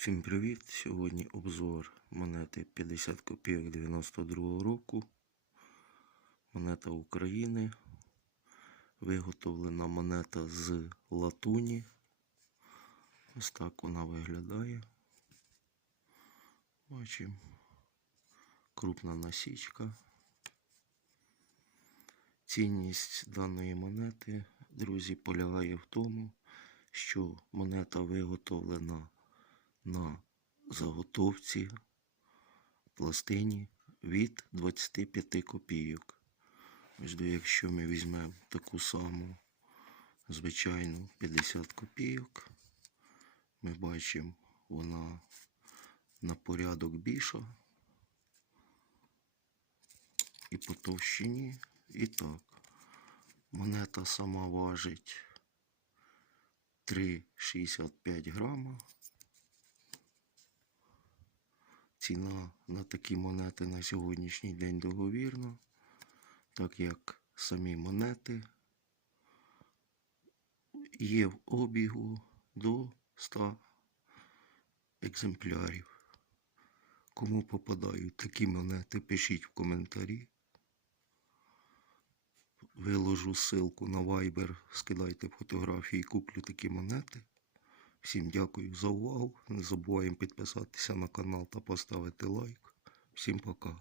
Всім привіт! Сьогодні обзор монети 50 копійок 92 року. Монета України. Виготовлена монета з латуні. Ось так вона виглядає. Бачимо. Крупна насічка. Цінність даної монети, друзі, полягає в тому, що монета виготовлена на заготовці пластині від 25 копійок. Ось якщо ми візьмемо таку саму звичайну 50 копійок, ми бачимо, вона на порядок більша і по товщині, і так. Монета сама важить 3,65 грама. Ціна на такі монети на сьогоднішній день договірна, так як самі монети є в обігу до 100 екземплярів. Кому попадають такі монети, пишіть в коментарі. Виложу ссылку на Viber, скидайте фотографії, куплю такі монети. Всім дякую за увагу. Не забуваємо підписатися на канал та поставити лайк. Всім пока.